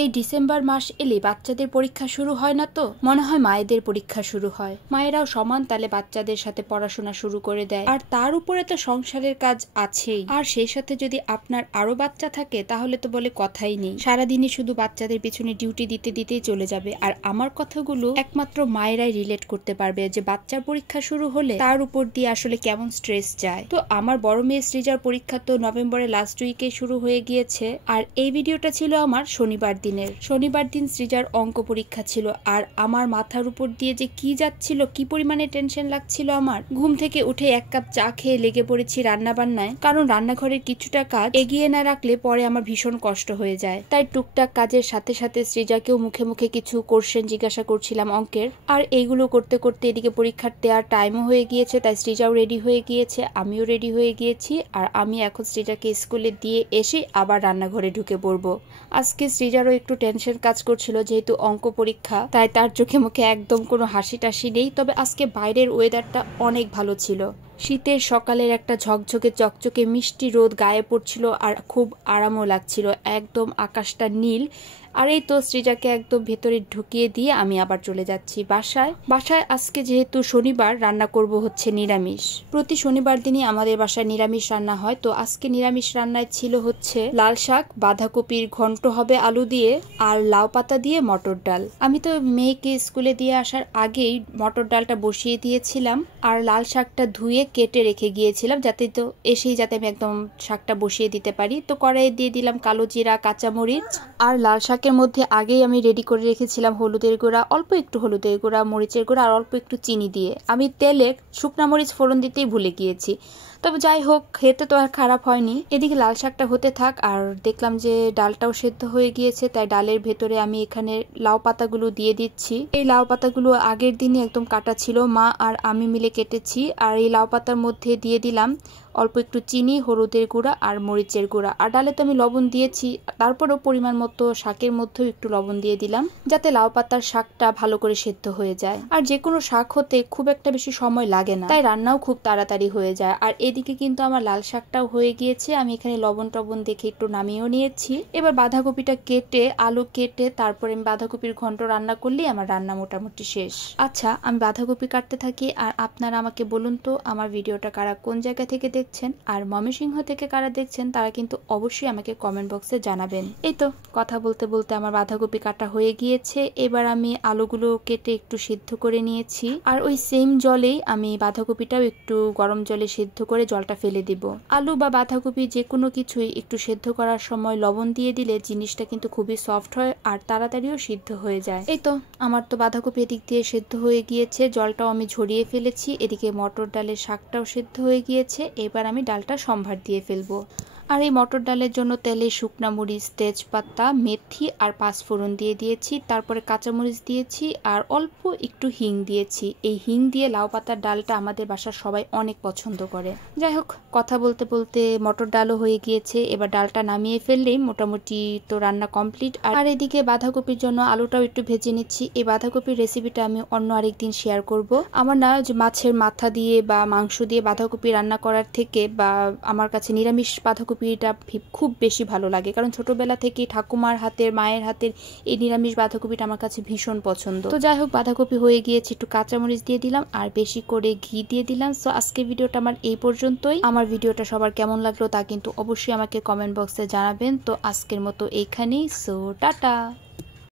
এই ডিসেম্বর মাস এলে বাচ্চাদের পরীক্ষা শুরু হয় না তো মনে হয় মায়েদের পরীক্ষা শুরু হয়। মায়েরাও সমান তালে বাচ্চাদের সাথে পড়াশোনা শুরু করে দেয়, আর তার উপরে তো সংসারের কাজ আছেই। আর সেই সাথে যদি আপনার আরো বাচ্চা থাকে তাহলে তো বলে কথাই নেই, সারাদিনই শুধু বাচ্চাদের পিছনে ডিউটি দিতে দিতেই চলে যাবে। আর আমার কথাগুলো একমাত্র মায়েরাই রিলেট করতে পারবে যে বাচ্চার পরীক্ষা শুরু হলে তার উপর দিয়ে আসলে কেমন স্ট্রেস যায়। তো আমার বড় মেয়ে সৃজার পরীক্ষা তো নভেম্বরের লাস্ট উইকে শুরু হয়ে গিয়েছে, আর এই ভিডিওটা ছিল আমার শনিবার দিন সৃজার অঙ্ক পরীক্ষা ছিল। আর আমার মাথার উপর দিয়ে যে কি যাচ্ছিল, কি পরিমাণে টেনশন লাগছিল। আমার ঘুম থেকে উঠে এক কাপ চা খেয়ে লেগে পড়েছি রান্না বান্নায়, কারণ রান্নাঘরের কিছুটা কাজ এগিয়ে না রাখলে পরে আমার ভীষণ কষ্ট হয়ে যায়। তাই টুকটাক কাজের সাথে সাথে সৃজাকেও মুখে মুখে কিছু কোশ্চেন জিজ্ঞাসা করছিলাম অঙ্কের। আর এইগুলো করতে করতে এদিকে পরীক্ষার দেওয়ার টাইমও হয়ে গিয়েছে, তাই সৃজাও রেডি হয়ে গিয়েছে, আমিও রেডি হয়ে গিয়েছি। আর আমি এখন সৃজাকে স্কুলে দিয়ে এসে আবার রান্নাঘরে ঢুকে পড়বো। আজকে সৃজারও একটু টেনশন কাজ করছিল, যেহেতু অঙ্ক পরীক্ষা, তাই তার চোখে মুখে একদম কোনো হাসি টাসি নেই। তবে আজকে বাইরের ওয়েদারটা অনেক ভালো ছিল। শীতের সকালের একটা ঝকঝকে চকচকে মিষ্টি রোদ গায়ে পড়ছিল, আর খুব আরামও লাগছিল, একদম আকাশটা নীল। আর এই তো সৃজাকে একদম ভেতরে ঢুকিয়ে দিয়ে আমি আবার চলে যাচ্ছি বাসায়। আজকে যেহেতু শনিবার, রান্না করব হচ্ছে নিরামিষ। প্রতি শনিবার দিনই আমাদের বাসায় নিরামিষ রান্না হয়। তো আজকে নিরামিষ রান্নায় ছিল হচ্ছে লাল শাক, বাঁধাকপির ঘন্ট হবে আলু দিয়ে, আর লাউ পাতা দিয়ে মটর ডাল। আমি তো মেয়েকে স্কুলে দিয়ে আসার আগেই মটর ডালটা বসিয়ে দিয়েছিলাম, আর লাল শাকটা ধুয়ে কেটে রেখে গিয়েছিলাম যাতে আমি একদম শাকটা বসিয়ে দিতে পারি। তো কড়াইয়ে দিয়ে দিলাম কালো জিরা, কাঁচামরিচ, আর লাল শাকের মধ্যে আগেই আমি রেডি করে রেখেছিলাম হলুদের গুঁড়া, অল্প একটু হলুদের গুঁড়া, মরিচের গুঁড়া আর অল্প একটু চিনি দিয়ে। আমি তেলে শুকনা মরিচ ফোড়ন দিতেই ভুলে গিয়েছি। তবে যাই হোক, খেতে তো আর খারাপ হয়নি। এদিকে লাল শাকটা হতে থাক, আর দেখলাম যে ডালটাও সেদ্ধ হয়ে গিয়েছে, তাই ডালের ভেতরে আমি এখানে লাউ পাতাগুলো দিয়ে দিচ্ছি। এই লাউ পাতাগুলো আগের দিনই একদম কাটা ছিল, মা আর আমি মিলে কেটেছি। আর এই লাউ পাতার মধ্যে দিয়ে দিলাম অল্প একটু চিনি, হলুদের গুঁড়া আর মরিচের গুঁড়া। আর ডালে তো আমি লবণ দিয়েছি, তারপরেও পরিমাণ মতো শাকের মধ্যেও একটু লবণ দিয়ে দিলাম, যাতে লাউ পাতার শাকটা ভালো করে সেদ্ধ হয়ে যায়। আর যে কোনো শাক হতে খুব একটা বেশি সময় লাগে না, তাই রান্নাও খুব তাড়াতাড়ি হয়ে যায়। আর এদিকে কিন্তু আমার লাল শাকটাও হয়ে গিয়েছে, আমি এখানে লবণ টবণ দেখে একটু নামিয়েও নিয়েছি। এবার বাঁধাকপিটা কেটে, আলু কেটে, তারপরে আমি বাঁধাকপির ঘন্ট রান্না করলেই আমার রান্না মোটামুটি শেষ। আচ্ছা, আমি বাঁধাকপি কাটতে থাকি, আর আপনারা আমাকে বলুন তো আমার ভিডিওটা কারা কোন জায়গা থেকে দেখছেন, আর ময়মনসিংহ থেকে কারা দেখছেন তারা কিন্তু অবশ্যই আমাকে কমেন্ট বক্সে জানাবেন। এই তো কথা বলতে বলতে আমার বাঁধাকপি কাটা হয়ে গিয়েছে। এবার আমি আলুগুলো কেটে একটু সিদ্ধ করে নিয়েছি, আর ওই সেম জলেই আমি বাঁধাকপিটাও একটু গরম জলে সিদ্ধ করে জলটা ফেলে দিব। আলু বা বাঁধাকপি যে কোনো কিছুই একটু সিদ্ধ করার সময় লবণ দিয়ে দিলে জিনিসটা কিন্তু খুবই সফট হয়, আর তাড়াতাড়িও সিদ্ধ হয়ে যায়। এই তো আমার তো বাঁধাকপি এদিক দিয়ে সিদ্ধ হয়ে গিয়েছে, জলটাও আমি ঝরিয়ে ফেলেছি। এদিকে মটর ডালের শাকটাও সিদ্ধ হয়ে গিয়েছে। এবার আমি ডালটা সম্ভার দিয়ে ফেলবো। আর এই মটর ডালের জন্য তেলে শুকনা মরিচ, তেজপাতা, মেথি আর পাঁচফোড়ন দিয়ে দিয়েছি, তারপরে কাঁচামরিচ দিয়েছি, আর অল্প একটু হিং দিয়েছি। এই হিং দিয়ে লাউ পাতার ডালটা আমাদের বাসার সবাই অনেক পছন্দ করে। যাই হোক, কথা বলতে বলতে মটর ডালও হয়ে গিয়েছে। এবার ডালটা নামিয়ে ফেললেই মোটামুটি তো রান্না কমপ্লিট। আর এদিকে বাঁধাকপির জন্য আলুটাও একটু ভেজে নিচ্ছি। এই বাঁধাকপির রেসিপিটা আমি অন্য আরেকদিন শেয়ার করব। আমার না যে মাছের মাথা দিয়ে বা মাংস দিয়ে বাঁধাকপি রান্না করার থেকে, বা আমার কাছে নিরামিষ বাঁধাকপিটা খুব বেশি ভালো লাগে, কারণ ছোটবেলা থেকে ঠাকুমার হাতের, মায়ের হাতের এই নিরামিষ বাঁধাকপিটা আমার কাছে ভীষণ পছন্দ। তো যাই হোক, বাঁধাকপি হয়ে গিয়েছে, একটু কাঁচামরিচ দিয়ে দিলাম আর বেশি করে ঘি দিয়ে দিলাম। সো আজকের ভিডিওটা আমার এই পর্যন্তই। আমার ভিডিওটা সবার কেমন লাগলো তা কিন্তু অবশ্যই আমাকে কমেন্ট বক্সে জানাবেন। তো আজকের মতো এইখানেই। So tata.